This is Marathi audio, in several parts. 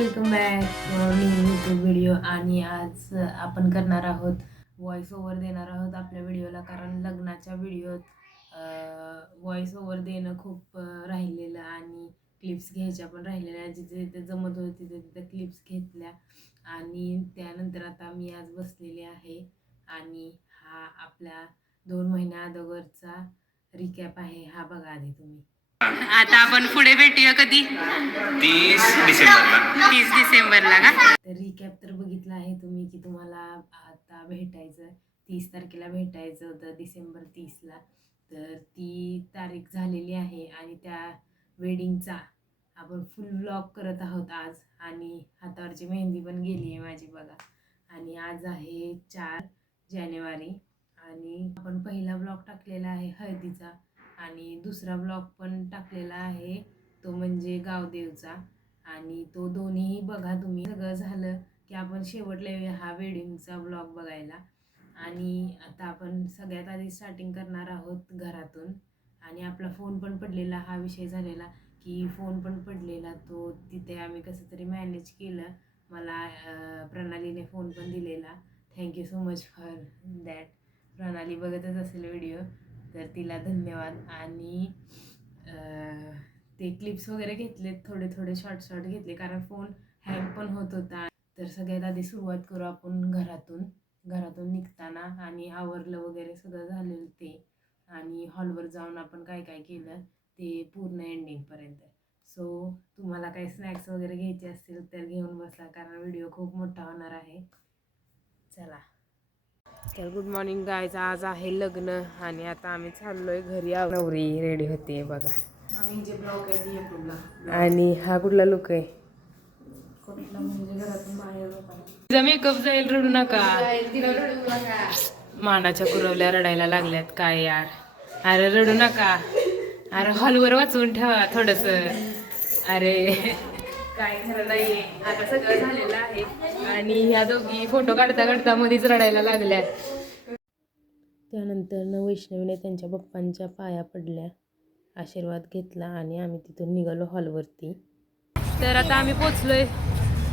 Welcome back new YouTube video. आणि आज आपण करणार आहोत व्हॉइस ओव्हर देणार आहोत आपल्या व्हिडिओला, कारण लग्नाच्या व्हिडिओत व्हॉइस ओव्हर देणं खूप राहिलेलं आणि क्लिप्स घ्यायच्या पण राहिलेल्या. जिथे जिथे जमत होती तिथे तिथे क्लिप्स घेतल्या आणि त्यानंतर आता मी आज बसलेले आहे आणि हा आपल्या 2 महिन्या अगोदरचा रिकॅप आहे. हा बघा आधी तुम्ही. आता आपण पुढे भेटूया कधी? 30 डिसेंबरला. 30 डिसेंबरला का? तर रिकॅप तर बघितला आहे तुम्ही की तुम्हाला आता भेटायचं 30 तारखेला भेटायचं होतं, डिसेंबर 30ला. तर ती तारीख झालेली आहे आणि त्या वेडिंगचा आपण फुल व्लॉग करत आहोत आज. आणि हातावरची मेहंदी पण गेली आहे माझी बघा. आणि आज आहे 4 जानेवारी आणि आपण पहिला ब्लॉग टाकलेला आहे हळदीचा आणि दुसरा ब्लॉग पण टाकलेला आहे तो म्हणजे गावदेवचा. आणि तो दोन्हीही बघा तुम्ही. सगळं झालं की आपण शेवटला येऊया हा वेडिंगचा ब्लॉग बघायला. आणि आता आपण सगळ्यात आधी स्टार्टिंग करणार आहोत घरातून. आणि आपला फोन पण पडलेला, हा विषय झालेला की फोन पण पडलेला, तो तिथे आम्ही कसं तरी मॅनेज केलं. मला प्रणालीने फोन पण दिलेला. Thank you so much for that. प्रणाली बघतच असेल व्हिडिओ तर तिला धन्यवाद. आणि ते क्लिप्स वगैरे घेतलेत, थोडे थोडे शॉर्ट घेतले कारण फोन हँग पण होत होता. तर सगळ्यात आधी सुरुवात करू आपण घरातून निघताना. आणि आवरलं वगैरे सगळं झालेलं ते. आणि हॉलवर जाऊन आपण काय काय केलं ते पूर्ण एंडिंगपर्यंत. सो तुम्हाला काही स्नॅक्स वगैरे घ्यायचे असतील तर घेऊन बसा, कारण व्हिडिओ खूप मोठा होणार आहे. चला. तर गुड मॉर्निंग गायज. आज आहे लग्न आणि आता आम्ही चाललोय घरी. नवरी रेडी होते बघा. आणि हा कुठला लुक आहे? तिचा मेकअप जाईल. रडू नका. मानाच्या कुरवल्या रडायला लागल्यात काय यार. अरे रडू नका. अरे हॉलवर वाचवून ठेवा थोडस. अरे काय खरं नाही. आता सगळं झालेलं आहे आणि ह्या दोघी फोटो काढता काढता मध्येच रडायला लागल्या. त्यानंतर वैष्णवीने त्यांच्या पप्पांच्या पाया पडल्या, आशीर्वाद घेतला आणि आम्ही तिथून निघालो हॉलवरती. तर आता आम्ही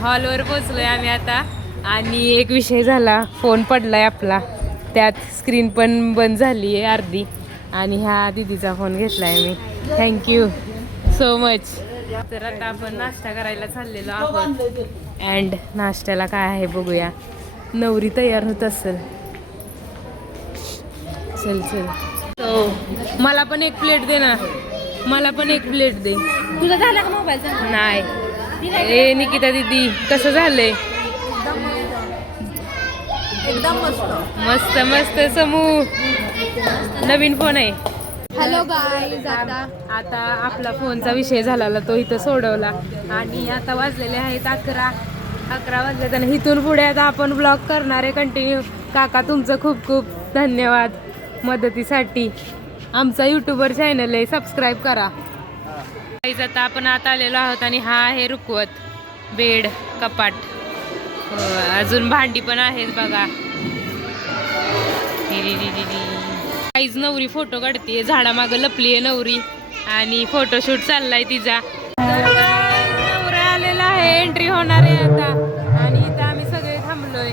हॉलवर पोचलोय आम्ही आता. आणि एक विषय झाला, फोन पडलाय आपला, त्यात स्क्रीन पण बंद झाली आहे अर्धी. आणि ह्या दीदीचा फोन घेतलाय मी. Thank you so much. तर आता आपण नाश्ता करायला चाललेलो आहोत. अँड नाश्त्याला काय आहे बघूया. नवरी तयार होत असेल. चल चल. तो मला पण एक प्लेट दे ना. मला पण एक प्लेट दे. तुझा झाला का मोबाईलचा? नाही. ए निकिता दीदी कसं झालंय? एकदम मस्त मस्त मस्त. समू नवीन फोन आहे. Hello guys. आता आपला फोनचा विषय झाला तो इथं सोडवला. आणि आता वाजलेले आहेत 11 वाजले. आणि इथून पुढे आता आपण ब्लॉग करणार आहे कंटिन्यू. काका तुमचं खूप खूप धन्यवाद मदतीसाठी. आमचा यूट्यूबर चॅनल आहे, सबस्क्राईब करा. आता आपण आता आलेलो आहोत आणि हा आहे रुकवत, बेड, कपाट. अजून भांडी पण आहेत बघा. काहीच नवरी फोटो काढते, झाडामागं लपली आहे नवरी आणि फोटोशूट चाललाय तिचा. नवरा आलेला आहे, एंट्री होणार आहे आता. आणि इथं आम्ही सगळे थांबलोय.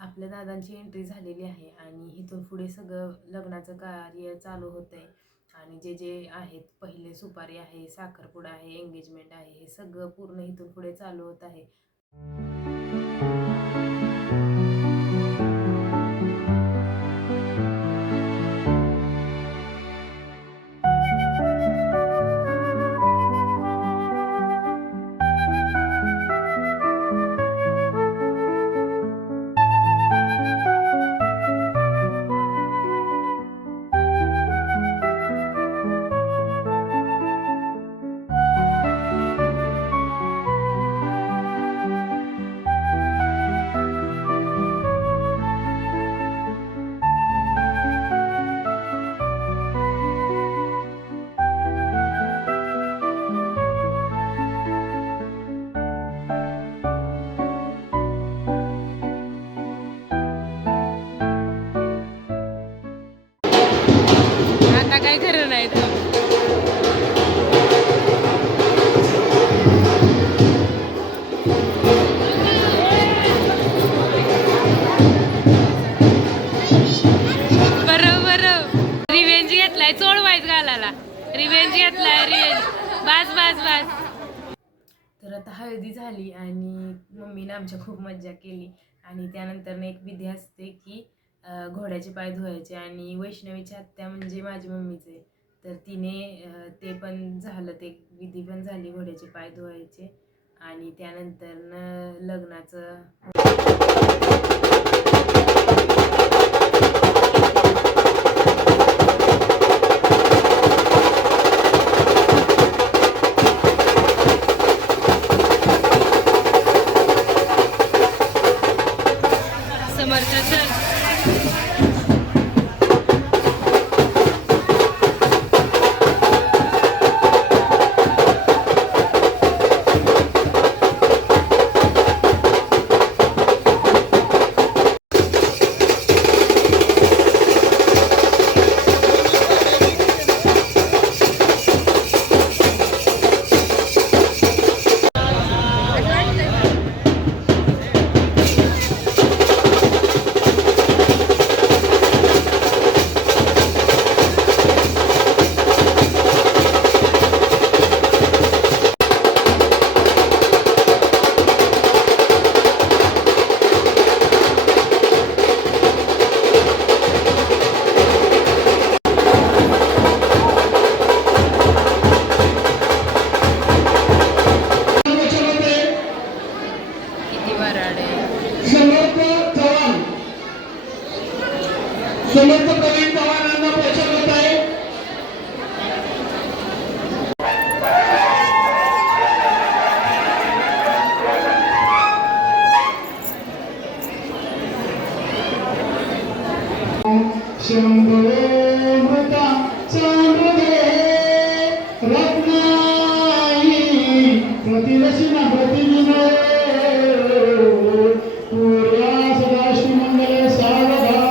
आपल्या दादांची एंट्री झालेली आहे आणि इथून पुढे सगळं लग्नाचं कार्य चालू होत आहे. आणि जे जे आहेत, पहिले सुपारी आहे, साखरपुडा आहे, एंगेजमेंट आहे, हे सगळं पूर्ण इथून पुढे चालू होत आहे. काय खरं नाही तो. बरोबर रिवेंज घेतलाय, चोळ वाईट घालायला. रिवेंज घेतलाय, रिवेंज. बस बस बस. तर आता हळदी झाली आणि मम्मीने आमच्या खूप मज्जा केली. आणि त्यानंतर एक विधी असते की घोड्याचे पाय धुवायचे. आणि वैष्णवीची आत्या म्हणजे माझी मम्मीच आहे, तर तिने ते पण झालं, ते विधी पण झाली घोड्याचे पाय धुवायचे. आणि त्यानंतर लग्नाचं समर्थ प्रवीण पवारांना पोषण होत आहे. शंभो मृता चांदे रत्नाई प्रतिरशिना प्रतिविनय पूर्या सदाशिव मंगल सावधान.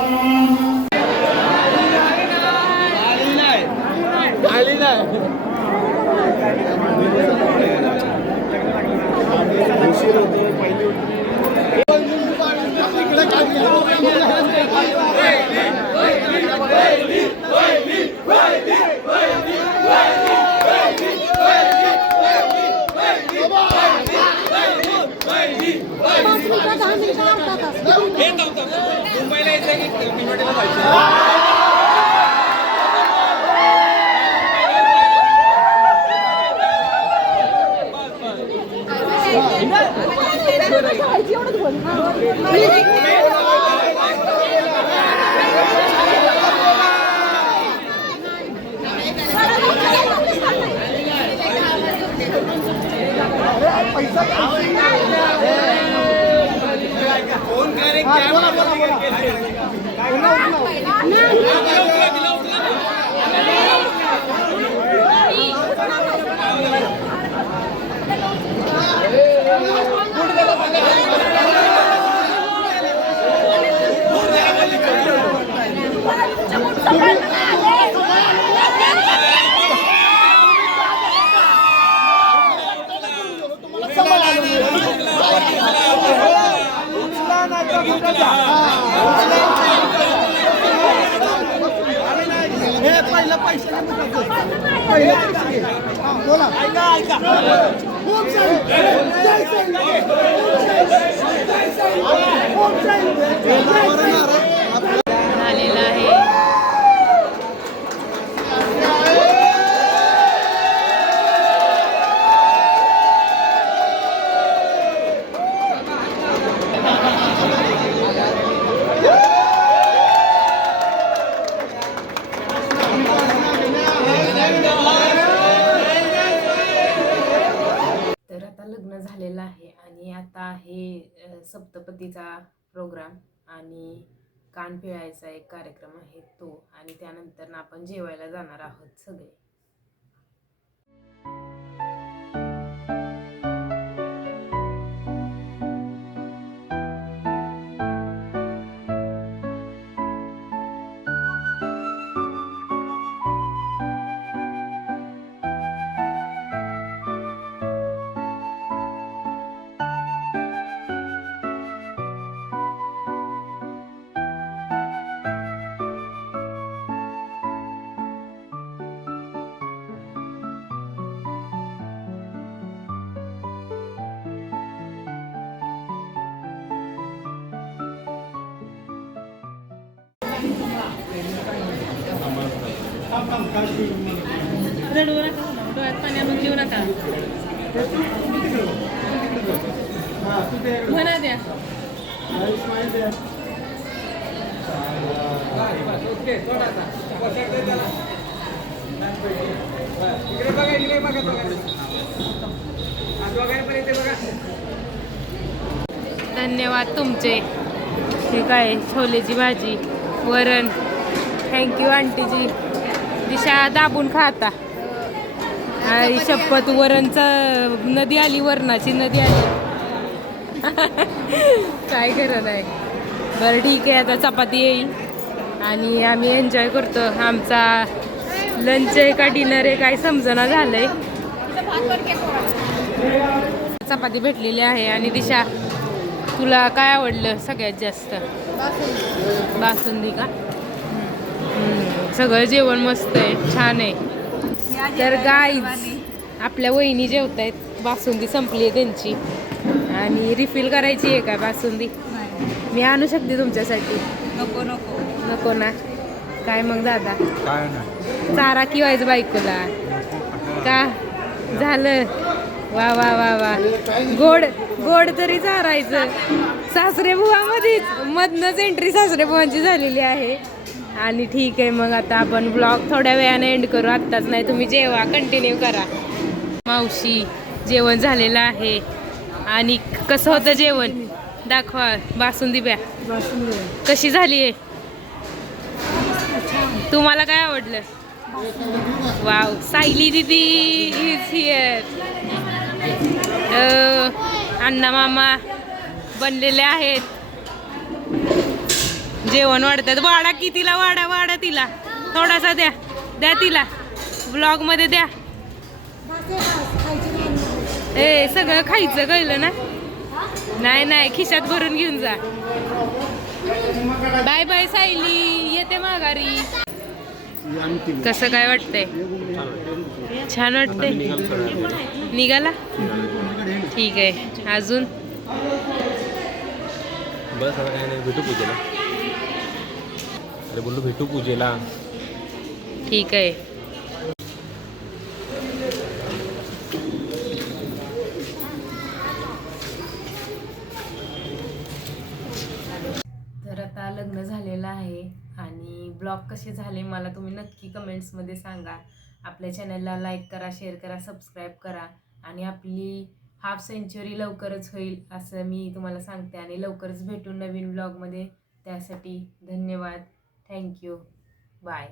झालेला आहे. तर आता लग्न झालेलं आहे आणि आता आहे सप्तपदीचा प्रोग्राम आणि कान पिळायचा एक कार्यक्रम आहे तो. आणि त्यानंतर आपण जेवायला जाणार आहोत सगळे. रडू नका, डोळ्यात पाणी आणून देऊ नका. म्हणा द्या. धन्यवाद तुमचे. हे काय छोलेची भाजी, वरण. थँक्यू आंटीजी. दिशा दाबून खाता. आई शपथ, वरणचं नदी आली, वरणाची नदी आली. काय खरं नाही. बरं ठीक आहे, आता चपाती येईल आणि आम्ही एन्जॉय करतो. आमचा लंच आहे का डिनर आहे काय समजना झालंय. चपाती भेटलेली आहे. आणि दिशा, तुला काय आवडलं सगळ्यात जास्त? बासुंदी का? सगळं जेवण मस्त आहे, छान आहे. तर गाईज, आपल्या वहिनी जेवतायत. बासुंदी संपली आहे त्यांची आणि रिफिल करायची आहे का बासुंदी? मी आणू शकते तुमच्यासाठी? नको नको नको ना? काय मग दादा, काय नाही चारा की व्हायचं बायकोला का? झालं. वा वा वा वा, गोड गोड तरी चारायचं. सासरे बुवामध्येच मधनच एंट्री सासरे बुवांची झालेली आहे. आणि ठीक आहे, मग आता आपण ब्लॉग थोड्या वेळाने एंड करू, आत्ताच नाही. तुम्ही जेवा, कंटिन्यू करा. मावशी, जेवण झालेलं आहे. आणि कसं होतं जेवण? दाखवा. बासुंदी ब्या कशी झाली आहे? तुम्हाला काय आवडलं? वाव, सायली दीदी इज हिअर. अण्णा मामा बनलेले आहेत. जेवण वाढतात. वाडा की तिला, वाडा वाडा तिला थोडासा द्या, द्या तिला ब्लॉग मध्ये द्या. ए सगळं खायचं, कळलं ना? नाही नाही, खिशात भरून घेऊन जा. बाय बाय सायली, येते माघारी. कसं काय वाटतंय? छान वाटतंय. निघाला? ठीक आहे. अजून बस आता काय नाही, भेटू पूजेला. अरे बोललो भेटू पूजेला. ठीक आहे. तर आता लग्न झालेलं आहे आणि ब्लॉग कसे झाले मला तुम्ही नक्की कमेंट्समध्ये सांगा. आपल्या चॅनलला लाईक करा, शेअर करा, सबस्क्राईब करा. आणि आपली हाफ सेंचुरी लवकरच होईल असं मी तुम्हाला सांगते. आणि लवकरच भेटू नवीन ब्लॉगमध्ये. त्यासाठी धन्यवाद. थँक्यू. बाय.